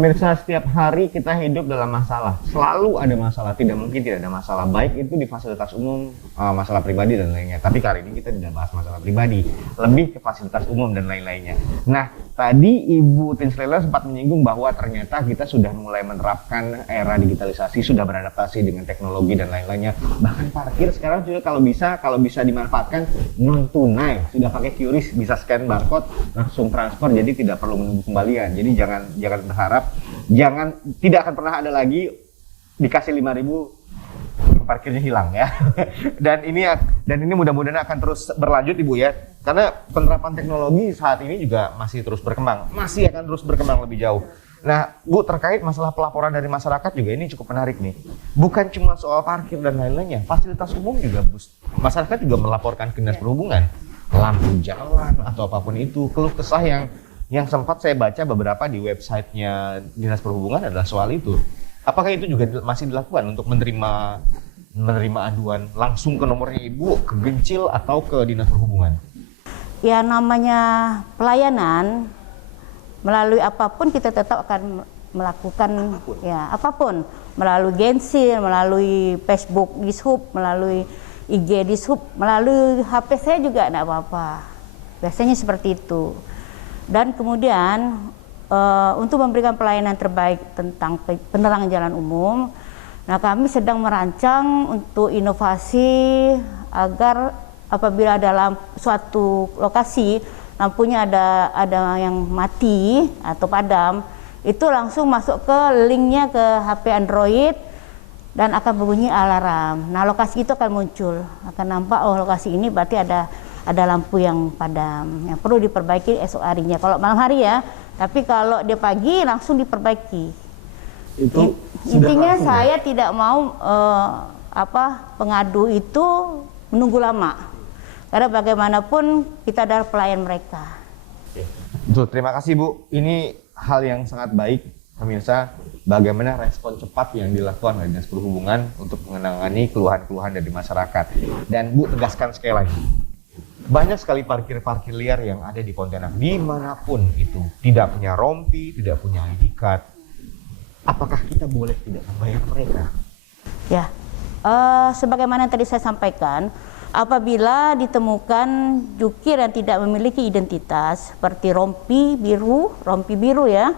Pemirsa, setiap hari kita hidup dalam masalah. Selalu ada masalah, tidak mungkin tidak ada masalah. Baik itu di fasilitas umum, masalah pribadi dan lainnya. Tapi kali ini kita tidak bahas masalah pribadi, lebih ke fasilitas umum dan lain-lainnya. Nah, tadi Ibu Tinslela sempat menyinggung bahwa ternyata kita sudah mulai menerapkan era digitalisasi, sudah beradaptasi dengan teknologi dan lain-lainnya. Bahkan parkir sekarang juga kalau bisa dimanfaatkan non tunai, sudah pakai QRIS, bisa scan barcode, langsung transfer, jadi tidak perlu menunggu kembalian. Jadi jangan berharap tidak akan pernah ada lagi dikasih 5.000 parkirnya hilang ya. dan ini mudah-mudahan akan terus berlanjut Ibu ya, karena penerapan teknologi saat ini juga masih terus berkembang, masih akan terus berkembang lebih jauh. Nah Bu, terkait masalah pelaporan dari masyarakat juga ini cukup menarik nih. Bukan cuma soal parkir dan lain-lainnya, fasilitas umum juga masyarakat juga melaporkan ke Dinas Perhubungan, lampu jalan atau apapun itu, keluh kesah yang sempat saya baca beberapa di websitenya Dinas Perhubungan adalah soal itu. Apakah itu juga masih dilakukan untuk menerima aduan langsung ke nomornya Ibu, ke Gencil atau ke Dinas Perhubungan? Ya, namanya pelayanan, melalui apapun kita tetap akan melakukan apapun. Melalui Gencil, melalui Facebook Dishub, melalui IG Dishub, melalui HP saya juga tidak apa-apa. Biasanya seperti itu. Dan kemudian untuk memberikan pelayanan terbaik tentang penerangan jalan umum, nah kami sedang merancang untuk inovasi agar apabila dalam suatu lokasi lampunya ada yang mati atau padam, itu langsung masuk ke linknya ke HP Android dan akan berbunyi alarm. Nah lokasi itu akan muncul, akan nampak oh lokasi ini berarti ada lampu yang padam yang perlu diperbaiki esok harinya. Kalau malam hari ya, tapi kalau dia pagi langsung diperbaiki. Itu intinya saya tidak mau pengadu itu menunggu lama, karena bagaimanapun kita adalah pelayan mereka. Betul, terima kasih Bu. Ini hal yang sangat baik pemirsa, bagaimana respon cepat yang dilakukan oleh Dinas Perhubungan untuk menangani keluhan-keluhan dari masyarakat. Dan Bu, tegaskan sekali lagi, banyak sekali parkir-parkir liar yang ada di Pontianak, dimanapun itu, tidak punya rompi, tidak punya ID card. Apakah kita boleh tidak membayar mereka? Ya, sebagaimana tadi saya sampaikan, apabila ditemukan jukir yang tidak memiliki identitas, seperti rompi biru ya,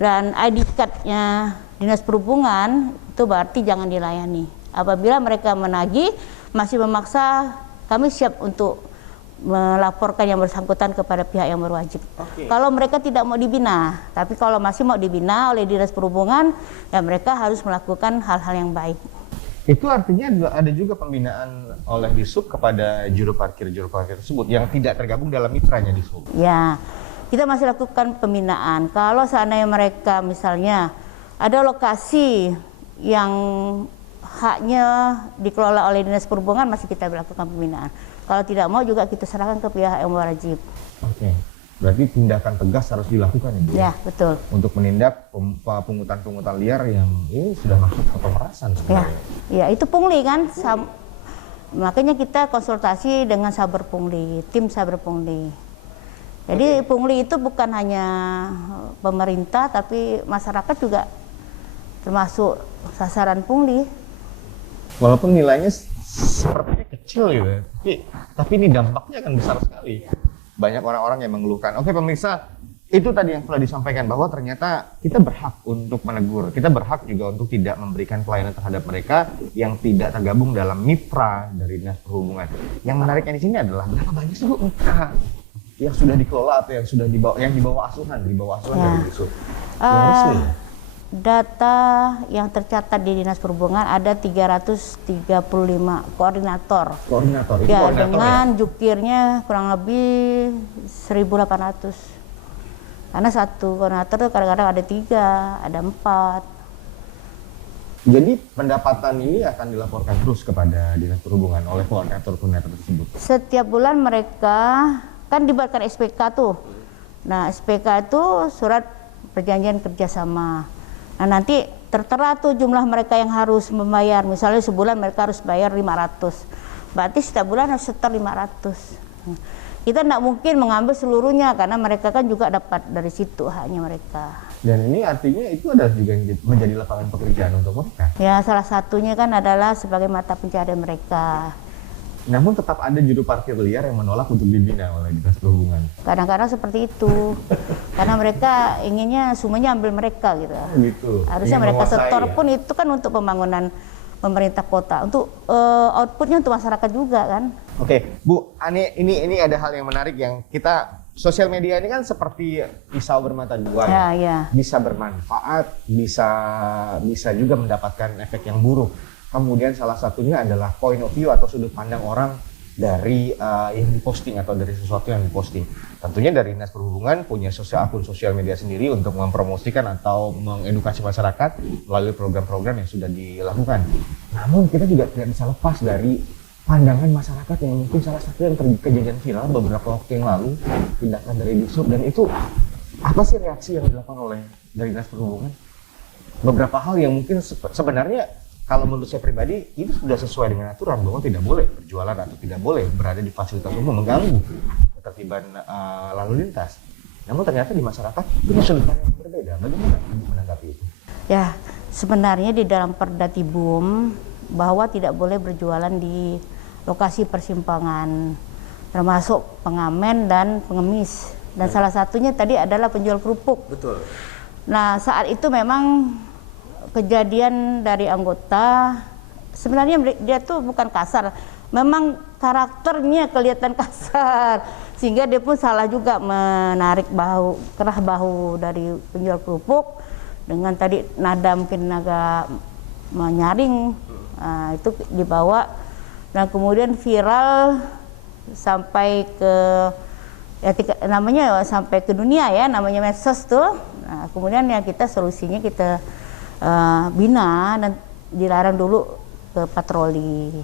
dan ID card-nya Dinas Perhubungan, itu berarti jangan dilayani. Apabila mereka menagih, masih memaksa, kami siap untuk melaporkan yang bersangkutan kepada pihak yang berwajib. Kalau mereka tidak mau dibina, tapi kalau masih mau dibina oleh Dinas Perhubungan, ya mereka harus melakukan hal-hal yang baik. Itu artinya ada juga pembinaan oleh Dishub kepada juru parkir tersebut yang tidak tergabung dalam mitranya Dishub. Ya, kita masih lakukan pembinaan. Kalau seandainya mereka misalnya ada lokasi yang haknya dikelola oleh Dinas Perhubungan, masih kita lakukan pembinaan. Kalau tidak mau juga kita serahkan ke pihak yang berwajib. Oke, berarti tindakan tegas harus dilakukan ya Bu? Ya, betul. Untuk menindak pungutan-pungutan liar yang ini sudah masuk ke pemerasan sebenarnya. Ya, itu pungli kan. Makanya kita konsultasi dengan Saber Pungli, tim Saber Pungli. Jadi pungli itu bukan hanya pemerintah, tapi masyarakat juga termasuk sasaran pungli. Walaupun nilainya sepertinya kecil gitu, tapi ini dampaknya akan besar sekali. Banyak orang-orang yang mengeluhkan. Oke pemirsa, itu tadi yang sudah disampaikan bahwa ternyata kita berhak untuk menegur, kita berhak juga untuk tidak memberikan pelayanan terhadap mereka yang tidak tergabung dalam mitra dari Dinas Perhubungan. Yang menariknya di sini adalah berapa banyak sih Bu mitra yang sudah dikelola atau yang sudah dibawa asuhan dari Dishub. Data yang tercatat di Dinas Perhubungan ada 335 koordinator. Itu ya, koordinator dengan jukirnya kurang lebih 1.800. Karena satu koordinator itu kadang-kadang ada 3, ada 4. Jadi pendapatan ini akan dilaporkan terus kepada Dinas Perhubungan oleh koordinator tersebut. Setiap bulan mereka kan dibuatkan SPK tuh. Nah, SPK itu surat perjanjian kerjasama. Nah, nanti tertera tuh jumlah mereka yang harus membayar. Misalnya sebulan mereka harus bayar 500. Berarti setiap bulan harus setor 500. kita tidak mungkin mengambil seluruhnya karena mereka kan juga dapat dari situ haknya mereka. Dan ini artinya itu adalah juga menjadi lapangan pekerjaan untuk mereka. Ya, salah satunya kan adalah sebagai mata pencaharian mereka. Namun tetap ada juru parkir liar yang menolak untuk dibina oleh Dinas Perhubungan. Kadang-kadang seperti itu, karena mereka inginnya semuanya ambil mereka gitu. Gitu. Harusnya Ingin mereka menguasai, setor ya? pun itu kan untuk pembangunan pemerintah kota, untuk outputnya untuk masyarakat juga kan. Oke, Bu, ini ada hal yang menarik yang kita sosial media ini kan seperti pisau bermata dua ya. Ya. Bisa bermanfaat, bisa juga mendapatkan efek yang buruk. Kemudian salah satunya adalah point of view atau sudut pandang orang dari yang diposting atau dari sesuatu yang diposting. Tentunya dari Dinas Perhubungan punya akun sosial media sendiri untuk mempromosikan atau mengedukasi masyarakat melalui program-program yang sudah dilakukan. Namun kita juga tidak bisa lepas dari pandangan masyarakat yang mungkin salah satu yang terjadi kejadian viral beberapa waktu yang lalu, tindakan dari Disub, dan itu apa sih reaksi yang dilakukan oleh dari Dinas Perhubungan? Beberapa hal yang mungkin sebenarnya kalau menurut saya pribadi itu sudah sesuai dengan aturan bahwa tidak boleh berjualan atau tidak boleh berada di fasilitas umum mengganggu ketertiban lalu lintas. Namun ternyata di masyarakat punya sudut pandang yang berbeda. Bagaimana menanggapi itu? Ya, sebenarnya di dalam Perda Tibum bahwa tidak boleh berjualan di lokasi persimpangan, termasuk pengamen dan pengemis. Dan salah satunya tadi adalah penjual kerupuk. Betul. Nah, saat itu memang kejadian dari anggota, sebenarnya dia tuh bukan kasar, memang karakternya kelihatan kasar, sehingga dia pun salah juga menarik kerah bahu dari penjual kerupuk dengan tadi nada mungkin agak menyaring. Nah, itu dibawa dan kemudian viral sampai ke sampai ke dunia ya, namanya medsos tuh. Nah, kemudian ya solusinya kita bina dan dilarang dulu ke patroli.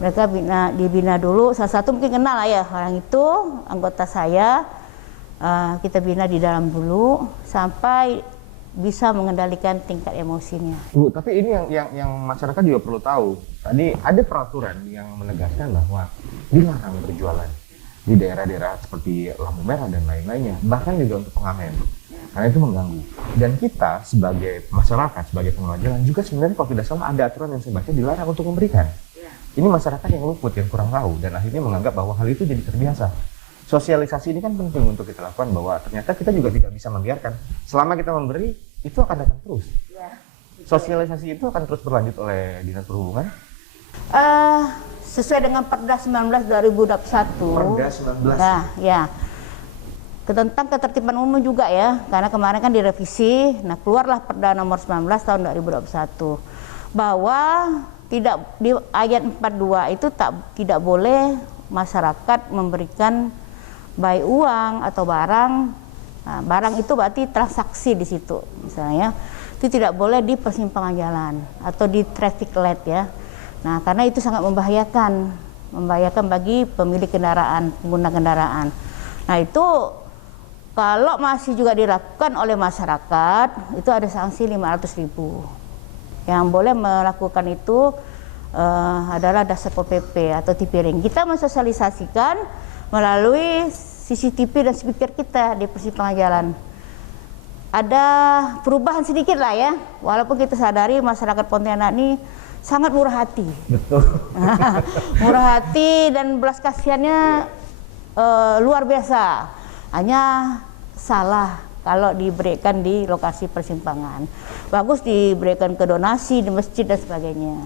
Mereka dibina dulu, salah satu mungkin kenal lah ya orang itu, anggota saya. Kita bina di dalam dulu sampai bisa mengendalikan tingkat emosinya. Bu, tapi ini yang masyarakat juga perlu tahu. Tadi ada peraturan yang menegaskan bahwa dilarang berjualan di daerah-daerah seperti lampu merah dan lain-lainnya, bahkan juga untuk pengamen. Karena itu mengganggu. Dan kita sebagai masyarakat, sebagai pengguna jalan juga sebenarnya kalau tidak salah ada aturan yang saya baca dilarang untuk memberikan. Ini masyarakat yang luput, yang kurang tahu, dan akhirnya menganggap bahwa hal itu jadi terbiasa. Sosialisasi ini kan penting untuk kita lakukan bahwa ternyata kita juga tidak bisa membiarkan. Selama kita memberi, itu akan datang terus. Sosialisasi itu akan terus berlanjut oleh Dinas Perhubungan. Sesuai dengan Perda 19 2021. Perda 19. Nah, ya. Tentang ketertiban umum juga ya, karena kemarin kan direvisi, nah keluarlah Perda nomor 19 tahun 2021 bahwa tidak di ayat 42 itu tidak boleh masyarakat memberikan baik uang atau barang. Nah, barang itu berarti transaksi di situ, misalnya itu tidak boleh di persimpangan jalan atau di traffic light ya. Nah, karena itu sangat membahayakan bagi pemilik kendaraan, pengguna kendaraan. Nah, itu kalau masih juga dilakukan oleh masyarakat, itu ada sanksi 500.000. Yang boleh melakukan itu adalah Satpol PP atau Tipiring. Kita mensosialisasikan melalui CCTV dan speaker kita di persimpangan jalan. Ada perubahan sedikit lah ya, walaupun kita sadari masyarakat Pontianak ini sangat murah hati. Betul. Murah hati dan belas kasihannya luar biasa. Hanya salah kalau diberikan di lokasi persimpangan. Bagus diberikan ke donasi di masjid dan sebagainya.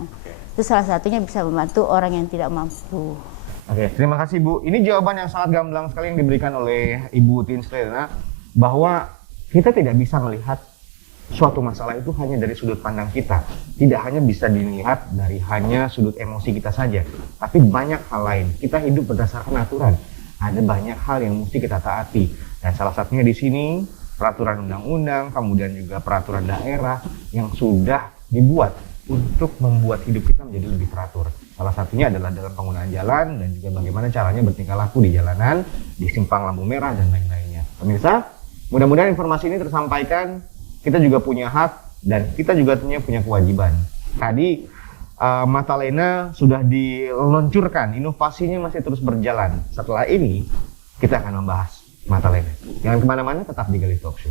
Itu salah satunya bisa membantu orang yang tidak mampu. Oke, terima kasih Bu. Ini jawaban yang sangat gamblang sekali yang diberikan oleh Ibu Tin Srena, bahwa kita tidak bisa melihat suatu masalah itu hanya dari sudut pandang kita. Tidak hanya bisa dilihat dari hanya sudut emosi kita saja, tapi banyak hal lain. Kita hidup berdasarkan aturan. Ada banyak hal yang mesti kita taati. Dan salah satunya di sini peraturan undang-undang, kemudian juga peraturan daerah yang sudah dibuat untuk membuat hidup kita menjadi lebih teratur. Salah satunya adalah dalam penggunaan jalan dan juga bagaimana caranya bertingkah laku di jalanan, di simpang lampu merah dan lain-lainnya. Pemirsa, mudah-mudahan informasi ini tersampaikan. Kita juga punya hak dan kita juga punya kewajiban. Tadi Matalena sudah diluncurkan, inovasinya masih terus berjalan. Setelah ini kita akan membahas mata lainnya. Jangan kemana-mana, tetap di Galih Talk Show.